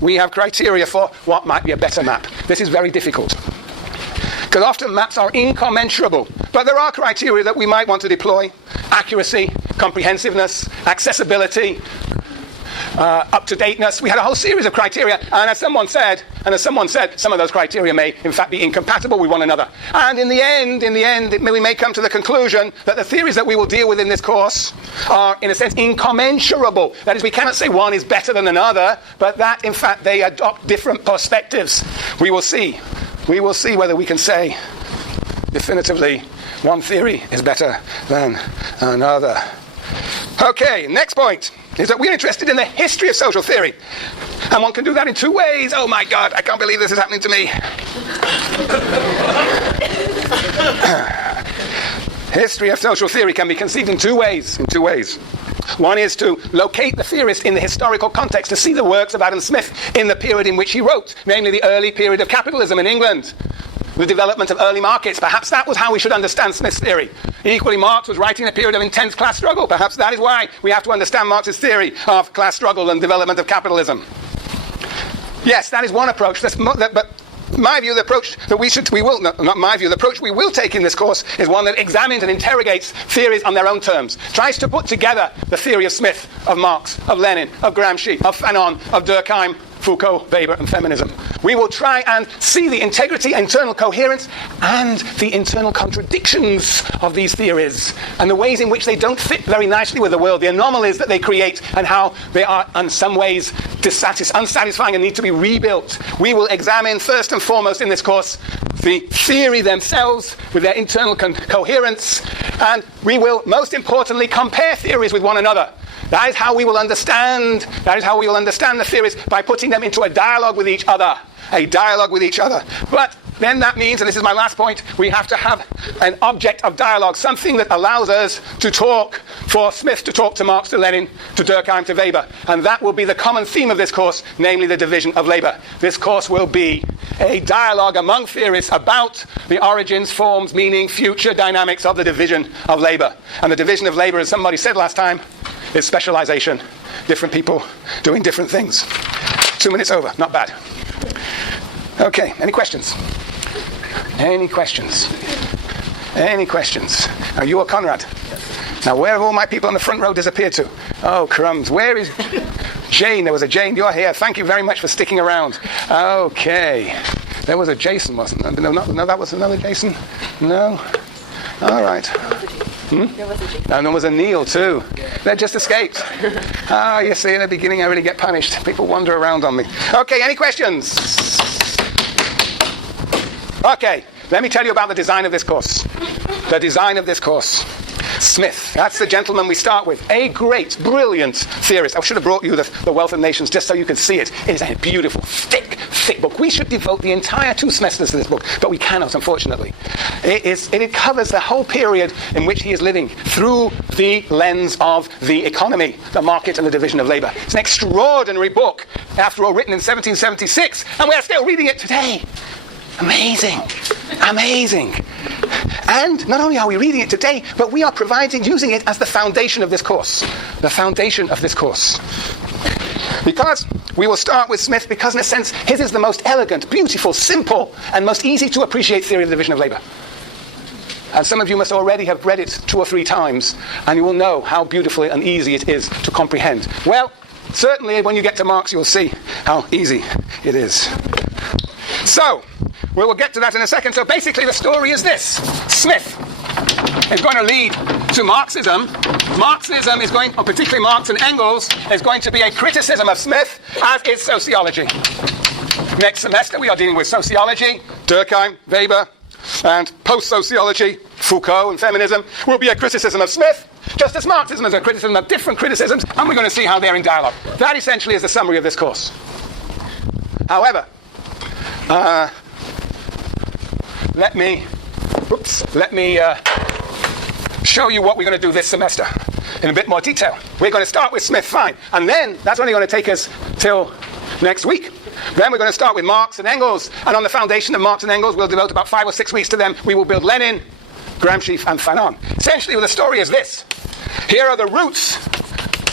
we have criteria for what might be a better map. This is very difficult, because often maps are incommensurable. But there are criteria that we might want to deploy: accuracy, comprehensiveness, accessibility, up-to-dateness. We had a whole series of criteria, and as someone said, some of those criteria may in fact be incompatible with one another. And in the end, we may come to the conclusion that the theories that we will deal with in this course are, in a sense, incommensurable. That is, we cannot say one is better than another, but that, in fact, they adopt different perspectives. We will see. We will see whether we can say definitively one theory is better than another. Okay, next point is that we're interested in the history of social theory. And one can do that in two ways. Oh my God, I can't believe this is happening to me. History of social theory can be conceived in two ways. One is to locate the theorist in the historical context, to see the works of Adam Smith in the period in which he wrote, namely the early period of capitalism in England, the development of early markets. Perhaps that was how we should understand Smith's theory. Equally, Marx was writing in a period of intense class struggle. Perhaps that is why we have to understand Marx's theory of class struggle and development of capitalism. Yes, that is one approach. But my view, the approach that the approach we will take in this course is one that examines and interrogates theories on their own terms, tries to put together the theory of Smith, of Marx, of Lenin, of Gramsci, of Fanon, of Durkheim, Foucault, Weber, and feminism. We will try and see the integrity, internal coherence, and the internal contradictions of these theories, and the ways in which they don't fit very nicely with the world, the anomalies that they create, and how they are in some ways unsatisfying and need to be rebuilt. We will examine first and foremost in this course the theory themselves with their internal coherence, and we will most importantly compare theories with one another. That is how we will understand the theories, by putting them into a dialogue with each other. But then that means, and this is my last point, we have to have an object of dialogue, something that allows us to talk, for Smith to talk to Marx, to Lenin, to Durkheim, to Weber. And that will be the common theme of this course, namely the division of labor. This course will be a dialogue among theorists about the origins, forms, meaning, future dynamics of the division of labor. And the division of labor, as somebody said last time, is specialization. Different people doing different things. 2 minutes over, not bad. Okay, any questions? Any questions? Now, you are Conrad. Now, where have all my people on the front row disappeared to? Oh, crumbs. Where is Jane? There was a Jane. You're here. Thank you very much for sticking around. Okay. There was a Jason, wasn't there? No, that was another Jason? No? All right. There was a Jason. And there was a Neil, too. They just escaped. You see, in the beginning I really get punished. People wander around on me. Okay, any questions? Okay, let me tell you about the design of this course. Smith, that's the gentleman we start with. A great, brilliant theorist. I should have brought you the Wealth of Nations just so you could see it. It is a beautiful, thick book. We should devote the entire 2 semesters to this book, but we cannot, unfortunately. It covers the whole period in which he is living through the lens of the economy, the market, and the division of labor. It's an extraordinary book, after all, written in 1776, and we are still reading it today. Amazing. And not only are we reading it today, but we are using it as the foundation of this course. Because we will start with Smith, because in a sense, his is the most elegant, beautiful, simple, and most easy to appreciate theory of the division of labor. And some of you must already have read it 2 or 3 times, and you will know how beautiful and easy it is to comprehend. Well, certainly when you get to Marx, you'll see how easy it is. So, we will get to that in a second. So basically the story is this. Smith is going to lead to Marxism. Marxism is going, particularly Marx and Engels, is going to be a criticism of Smith, as is sociology. Next semester we are dealing with sociology, Durkheim, Weber, and post-sociology, Foucault and feminism, will be a criticism of Smith, just as Marxism is a criticism of different criticisms, and we're going to see how they're in dialogue. That essentially is the summary of this course. However, let me show you what we're going to do this semester in a bit more detail. We're going to start with Smith, fine. And then that's only going to take us till next week. Then we're going to start with Marx and Engels. And on the foundation of Marx and Engels, we'll devote about 5 or 6 weeks to them. We will build Lenin, Gramsci, and Fanon. Essentially, the story is this. Here are the roots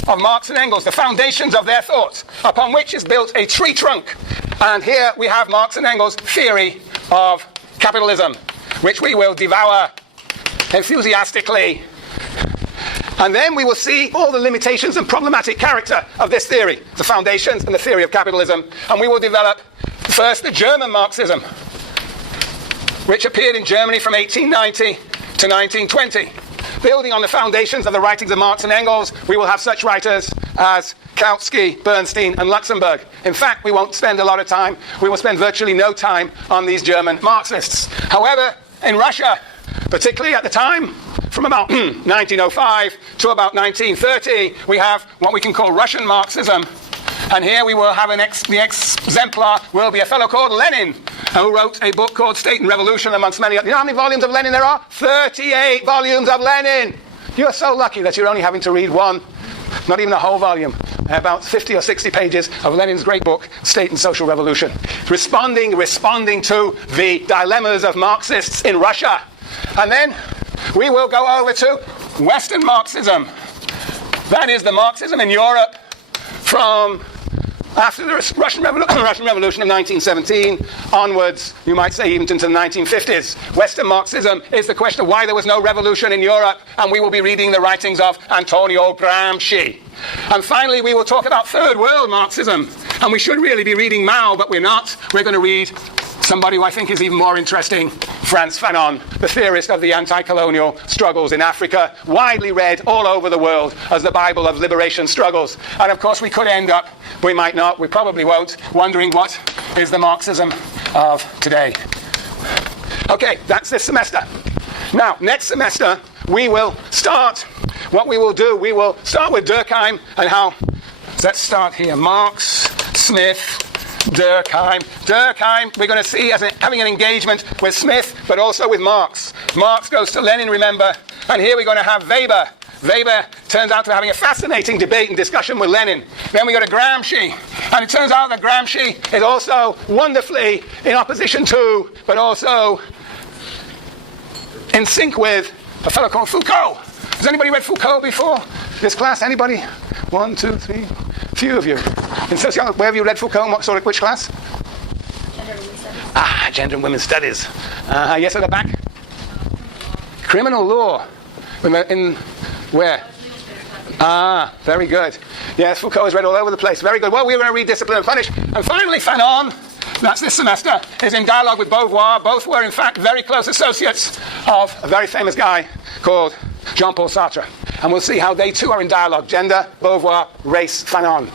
of Marx and Engels, the foundations of their thought, upon which is built a tree trunk. And here we have Marx and Engels' theory of capitalism, which we will devour enthusiastically. And then we will see all the limitations and problematic character of this theory, the foundations and the theory of capitalism. And we will develop first the German Marxism, which appeared in Germany from 1890 to 1920. Building on the foundations of the writings of Marx and Engels, we will have such writers as Kautsky, Bernstein, and Luxemburg. In fact, we won't spend a lot of time, we will spend virtually no time on these German Marxists. However, in Russia, particularly at the time, from about 1905 to about 1930, we have what we can call Russian Marxism. And here we will have the exemplar will be a fellow called Lenin, who wrote a book called State and Revolution, amongst many others. You know how many volumes of Lenin there are? 38 volumes of Lenin! You're so lucky that you're only having to read one, not even a whole volume, about 50 or 60 pages of Lenin's great book, State and Social Revolution, responding to the dilemmas of Marxists in Russia. And then we will go over to Western Marxism. That is the Marxism in Europe from after the Russian Revolution of 1917 onwards, you might say even into the 1950s. Western Marxism is the question of why there was no revolution in Europe, and we will be reading the writings of Antonio Gramsci. And finally, we will talk about Third World Marxism, and we should really be reading Mao, but we're not. We're going to read somebody who I think is even more interesting, Frantz Fanon, the theorist of the anti-colonial struggles in Africa, widely read all over the world as the Bible of liberation struggles. And of course we could end up, we might not, we probably won't, wondering what is the Marxism of today. Okay, that's this semester. Now, next semester we will start, what we will do, we will start with Durkheim and how, let's start here, Marx, Smith, Durkheim. Durkheim, we're going to see as having an engagement with Smith, but also with Marx. Marx goes to Lenin, remember, and here we're going to have Weber. Weber turns out to be having a fascinating debate and discussion with Lenin. Then we go to Gramsci, and it turns out that Gramsci is also wonderfully in opposition to, but also in sync with, a fellow called Foucault. Has anybody read Foucault before? This class, anybody? 1, 2, 3, few of you. In sociology, where have you read Foucault? Which class? Gender and Women's Studies. Yes, at the back? Criminal law. In where? Very good. Yes, Foucault is read all over the place. Very good. Well, we're going to read Discipline and Punish. And finally, Fanon, that's this semester, is in dialogue with Beauvoir. Both were, in fact, very close associates of a very famous guy called Jean-Paul Sartre. And we'll see how they too are in dialogue. Gender, Beauvoir, race, Fanon.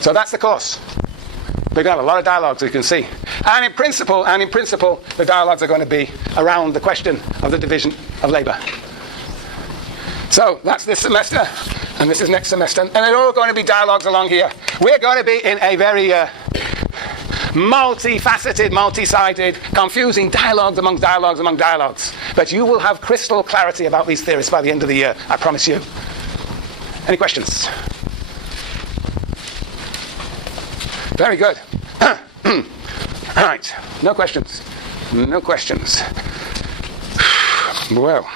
So that's the course. We're going to have a lot of dialogues, you can see. And in principle, the dialogues are going to be around the question of the division of labour. So that's this semester, and this is next semester. And they're all going to be dialogues along here. We're going to be in a very multifaceted, multi-sided, confusing dialogues among dialogues. But you will have crystal clarity about these theories by the end of the year, I promise you. Any questions? Very good. All right. No questions. No questions. Well.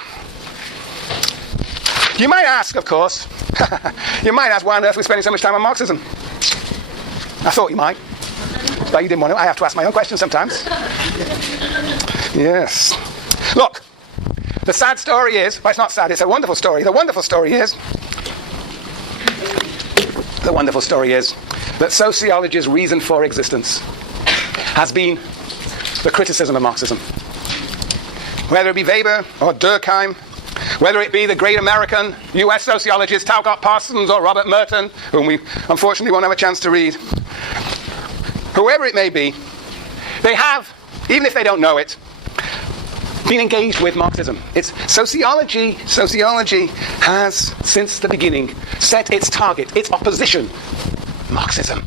You might ask, of course, why on earth we're spending so much time on Marxism? I thought you might. But you didn't want to. I have to ask my own questions sometimes. Yes. Look, the sad story is, well, it's not sad, it's a wonderful story. The wonderful story is that sociology's reason for existence has been the criticism of Marxism. Whether it be Weber or Durkheim, whether it be the great American US sociologists Talcott Parsons or Robert Merton, whom we unfortunately won't have a chance to read, whoever it may be, they have, even if they don't know it, been engaged with Marxism. It's sociology has, since the beginning, set its target, its opposition, Marxism.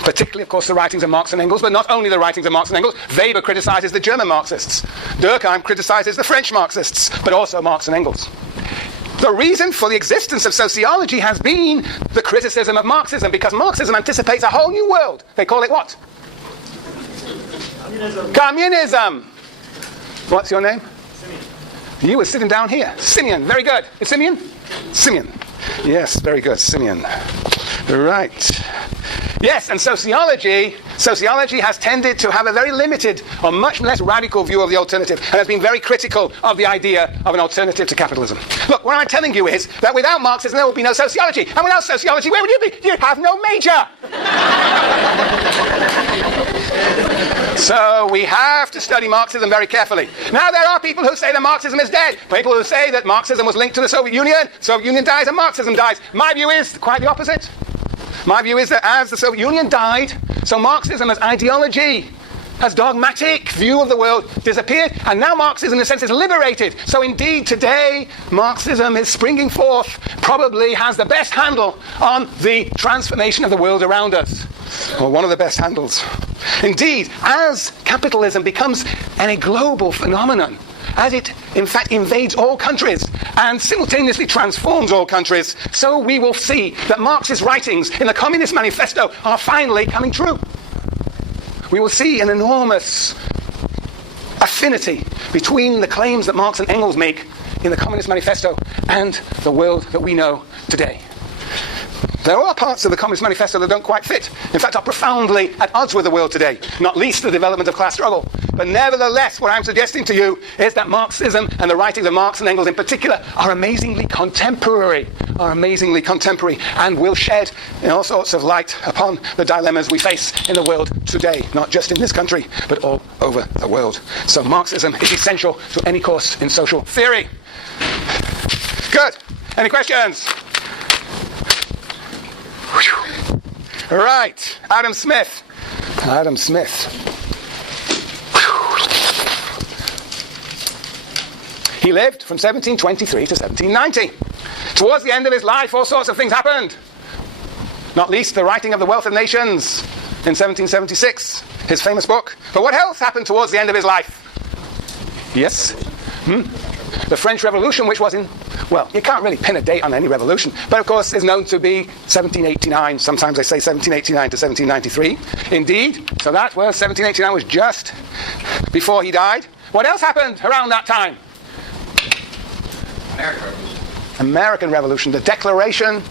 Particularly, of course, the writings of Marx and Engels, but not only the writings of Marx and Engels. Weber criticizes the German Marxists. Durkheim criticizes the French Marxists, but also Marx and Engels. The reason for the existence of sociology has been the criticism of Marxism, because Marxism anticipates a whole new world. They call it what? Communism. What's your name? Simeon. You were sitting down here. Simeon. Very good. It's Simeon? Simeon. Yes, very good, Simeon. Right. Yes, and sociology has tended to have a very limited or much less radical view of the alternative and has been very critical of the idea of an alternative to capitalism. Look, what I'm telling you is that without Marxism there would be no sociology. And without sociology, where would you be? You'd have no major. So we have to study Marxism very carefully. Now there are people who say that Marxism is dead. People who say that Marxism was linked to the Soviet Union. Soviet Union dies and Marxism dies. My view is quite the opposite. My view is that as the Soviet Union died, so Marxism as ideology, as dogmatic view of the world disappeared, and now Marxism in a sense is liberated. So indeed today Marxism is springing forth, probably has the best handle on the transformation of the world around us, or one of the best handles. Indeed, as capitalism becomes a global phenomenon, as it in fact invades all countries and simultaneously transforms all countries, so we will see that Marx's writings in the Communist Manifesto are finally coming true. We will see an enormous affinity between the claims that Marx and Engels make in the Communist Manifesto and the world that we know today. There are parts of the Communist Manifesto that don't quite fit. In fact, are profoundly at odds with the world today, not least the development of class struggle. But nevertheless, what I'm suggesting to you is that Marxism and the writings of Marx and Engels in particular are amazingly contemporary, and will shed all sorts of light upon the dilemmas we face in the world today, not just in this country, but all over the world. So Marxism is essential to any course in social theory. Good. Any questions? Right, Adam Smith. He lived from 1723 to 1790. Towards the end of his life, all sorts of things happened. Not least the writing of The Wealth of Nations in 1776, his famous book. But what else happened towards the end of his life? Yes? The French Revolution, which was in, well, you can't really pin a date on any revolution, but of course is known to be 1789. Sometimes they say 1789 to 1793. Indeed, so that was 1789 was just before he died. What else happened around that time? American Revolution, the Declaration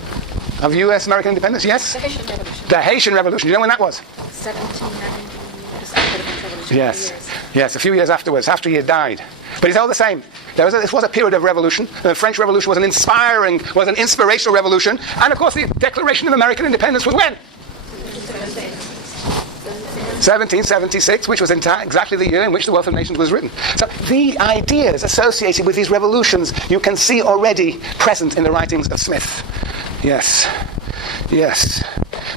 of U.S. American Independence, yes? The Haitian Revolution. The Haitian Revolution. Do you know when that was? 1790. Just after the French Revolution. Yes, a few years afterwards, after he had died. But it's all the same. This was a period of revolution. The French Revolution was an inspirational revolution. And of course the Declaration of American Independence was when? 1776, which was exactly the year in which The Wealth of Nations was written. So the ideas associated with these revolutions you can see already present in the writings of Smith. Yes.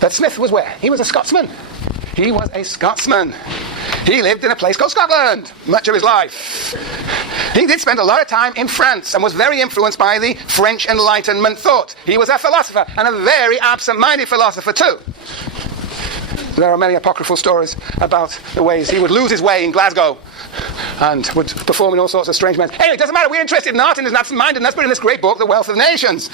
But Smith was where? He was a Scotsman. He lived in a place called Scotland much of his life. He did spend a lot of time in France and was very influenced by the French Enlightenment thought. He was a philosopher, and a very absent-minded philosopher too. There are many apocryphal stories about the ways he would lose his way in Glasgow and would perform in all sorts of strange manners. Anyway, it doesn't matter. We're interested in art and his absent-mindedness, and that's been in this great book, The Wealth of Nations.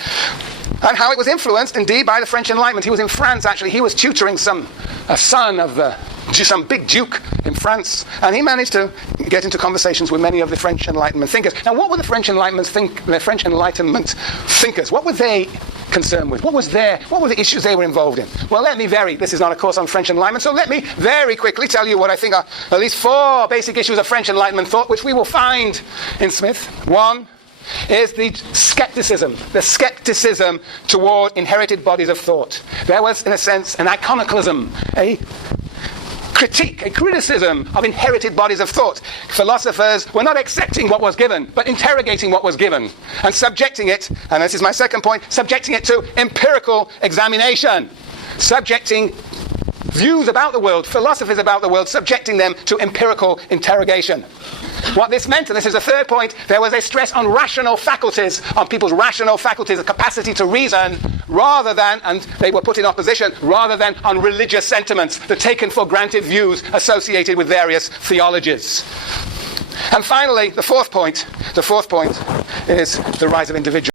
And how it was influenced, indeed, by the French Enlightenment. He was in France, actually. He was tutoring a son of some big duke in France, and he managed to get into conversations with many of the French Enlightenment thinkers. Now, what were the French Enlightenment thinkers? What were they concerned with? What were the issues they were involved in? Well, this is not a course on French Enlightenment, so let me very quickly tell you what I think are at least 4 basic issues of French Enlightenment thought, which we will find in Smith. One is the skepticism toward inherited bodies of thought. There was, in a sense, an iconoclasm, a criticism of inherited bodies of thought. Philosophers were not accepting what was given, but interrogating what was given, and subjecting it, and this is my second point, subjecting it to empirical examination. Subjecting views about the world, philosophies about the world, subjecting them to empirical interrogation. What this meant, and this is the third point, there was a stress on rational faculties, on people's rational faculties, a capacity to reason, rather than, and they were put in opposition, rather than on religious sentiments, the taken for granted views associated with various theologies. And finally, the fourth point is the rise of individuals.